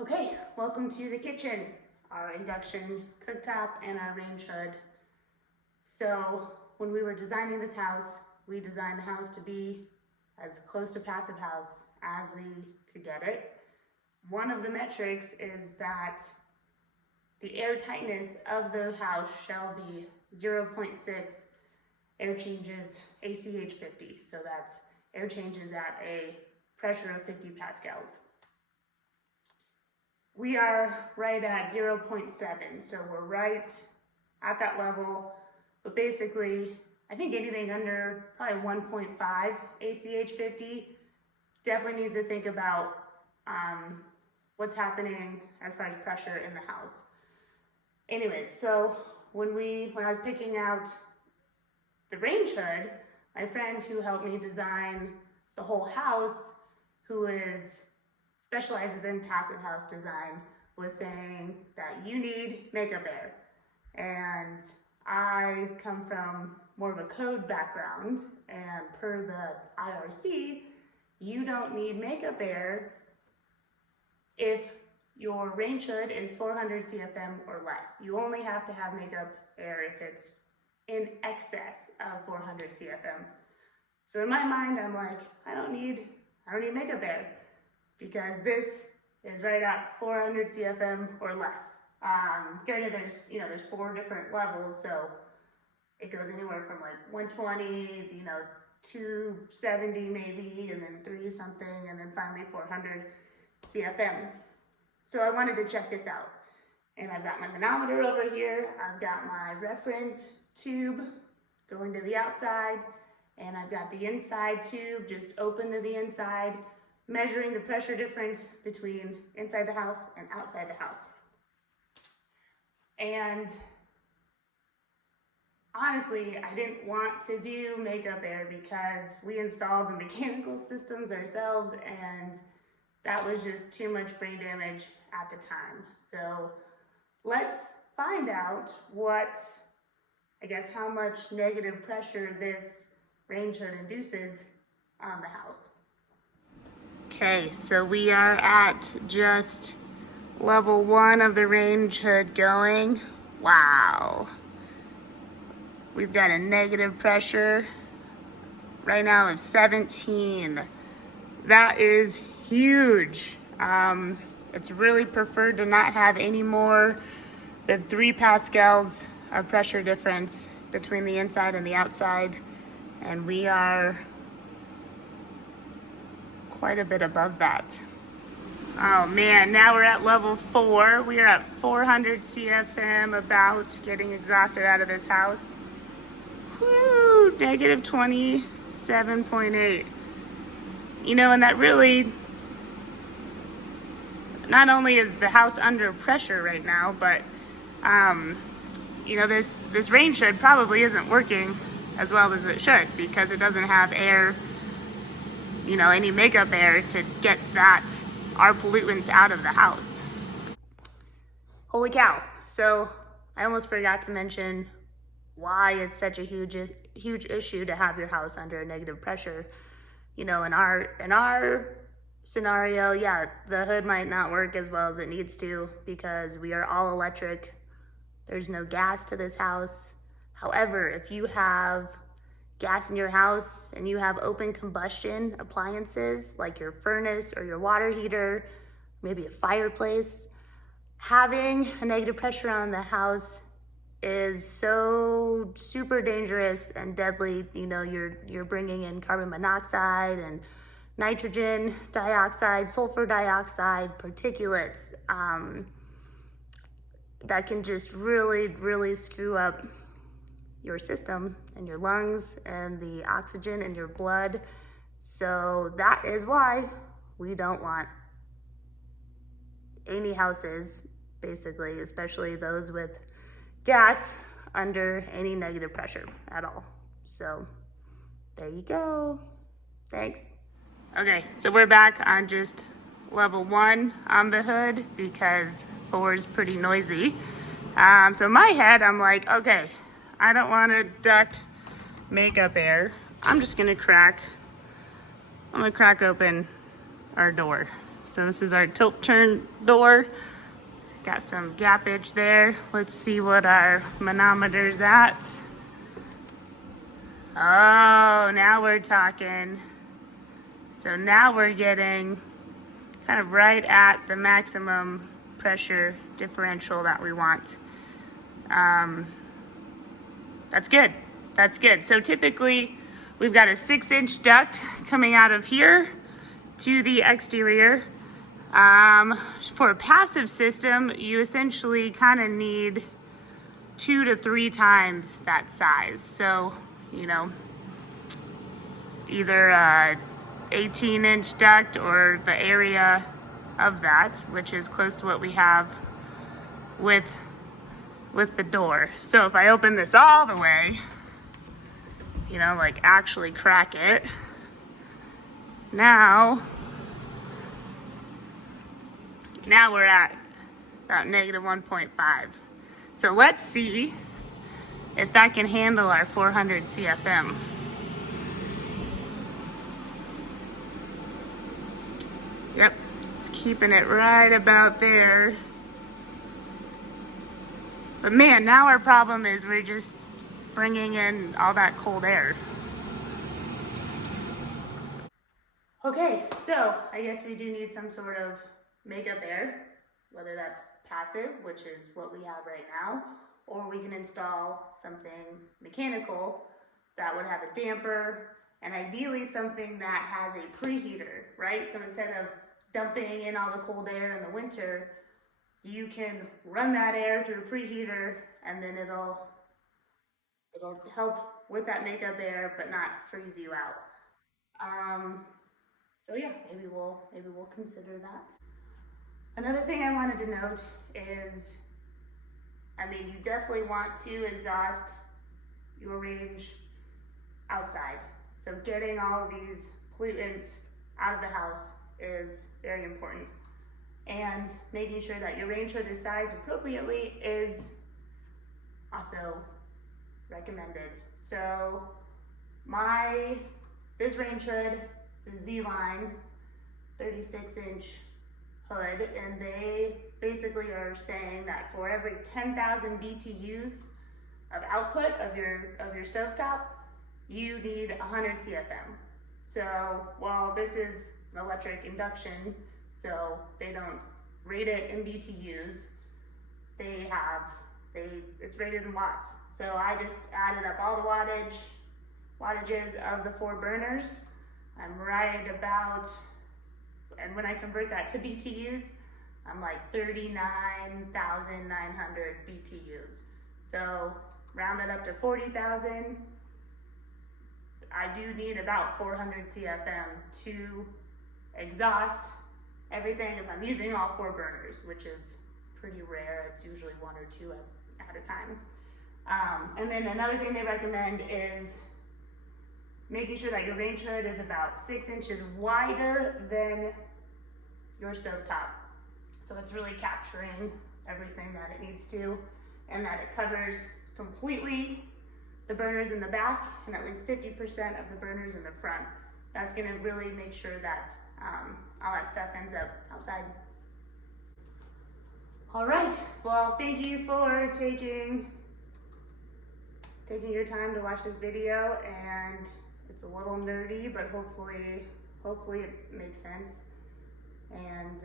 Okay, welcome to the kitchen, our induction cooktop and our range hood. So when we were designing this house, we designed the house to be as close to passive house as we could get it. One of the metrics is that the air tightness of the house shall be 0.6 air changes ACH 50. So that's air changes at a pressure of 50 pascals. We are right at 0.7, so we're right at that level, but basically, I think anything under probably 1.5 ACH 50 definitely needs to think about what's happening as far as pressure in the house. Anyways, so when I was picking out the range hood, my friend who helped me design the whole house, who specializes in passive house design, was saying that you need makeup air. And I come from more of a code background, and per the IRC, you don't need makeup air if your range hood is 400 CFM or less. You only have to have makeup air if it's in excess of 400 CFM. So in my mind, I'm like, I don't need makeup air, because this is right at 400 CFM or less. Granted, there's 4 different levels, so it goes anywhere from like 120, 270 maybe, and then 3 something, and then finally 400 CFM. So I wanted to check this out. And I've got my manometer over here, I've got my reference tube going to the outside, and I've got the inside tube just open to the inside, measuring the pressure difference between inside the house and outside the house. And honestly, I didn't want to do makeup air because we installed the mechanical systems ourselves, and that was just too much brain damage at the time. So let's find out how much negative pressure this range hood induces on the house. Okay, so we are at just level 1 of the range hood going. Wow. We've got a negative pressure right now of 17. That is huge. It's really preferred to not have any more than 3 pascals of pressure difference between the inside and the outside. And we are quite a bit above that. Oh man, now we're at level 4. We are at 400 CFM, about getting exhausted out of this house. Woo, negative 27.8. And that really, not only is the house under pressure right now, but this range hood probably isn't working as well as it should, because it doesn't have air, any makeup air to get our pollutants out of the house. Holy cow. So I almost forgot to mention why it's such a huge issue to have your house under negative pressure. In our scenario, yeah, the hood might not work as well as it needs to because we are all electric. There's no gas to this house. However, if you have gas in your house and you have open combustion appliances like your furnace or your water heater, maybe a fireplace, having a negative pressure on the house is so super dangerous and deadly. You're bringing in carbon monoxide and nitrogen dioxide, sulfur dioxide, particulates that can just really, really screw up your system and your lungs and the oxygen in your blood. So that is why we don't want any houses, basically, especially those with gas, under any negative pressure at all. So there you go. Thanks. Okay, so we're back on just level 1 on the hood because 4 is pretty noisy. So in my head, I'm like, okay, I don't want to duct makeup air. I'm gonna crack open our door. So this is our tilt turn door. Got some gappage there. Let's see what our manometer's at. Oh, now we're talking. So now we're getting kind of right at the maximum pressure differential that we want. That's good. That's good. So typically we've got a 6-inch duct coming out of here to the exterior. For a passive system, you essentially kind of need 2 to 3 times that size. So, you know, either a 18-inch duct or the area of that, which is close to what we have with the door. So if I open this all the way, you know, like actually crack it, now we're at about -1.5. So let's see if that can handle our 400 CFM. Yep, it's keeping it right about there. But man, now our problem is we're just bringing in all that cold air. Okay, so I guess we do need some sort of makeup air, whether that's passive, which is what we have right now, or we can install something mechanical that would have a damper, and ideally something that has a preheater, right? So instead of dumping in all the cold air in the winter, you can run that air through a preheater, and then it'll help with that makeup air, but not freeze you out. So yeah, maybe we'll consider that. Another thing I wanted to note is, I mean, you definitely want to exhaust your range outside. So getting all of these pollutants out of the house is very important. And making sure that your range hood is sized appropriately is also recommended. So this range hood is a Z-Line 36-inch hood, and they basically are saying that for every 10,000 BTUs of output of your stovetop, you need 100 CFM. So while this is an electric induction, so they don't rate it in BTUs, it's rated in watts. So I just added up all the wattages of the 4 burners. I'm right about, and when I convert that to BTUs, I'm like 39,900 BTUs. So round it up to 40,000. I do need about 400 CFM to exhaust everything if I'm using all 4 burners, which is pretty rare. It's usually 1 or 2 at a time. And then another thing they recommend is making sure that your range hood is about 6 inches wider than your stovetop. So it's really capturing everything that it needs to, and that it covers completely the burners in the back and at least 50% of the burners in the front. That's gonna really make sure that all that stuff ends up outside. All right, well, thank you for taking your time to watch this video, and it's a little nerdy, but hopefully it makes sense. And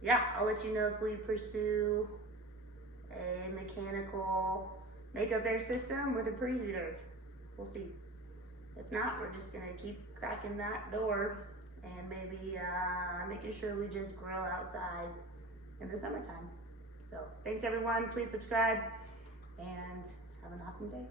yeah, I'll let you know if we pursue a mechanical makeup air system with a preheater. We'll see. If not, we're just gonna keep cracking that door and maybe making sure we just grill outside in the summertime. So thanks everyone, please subscribe and have an awesome day.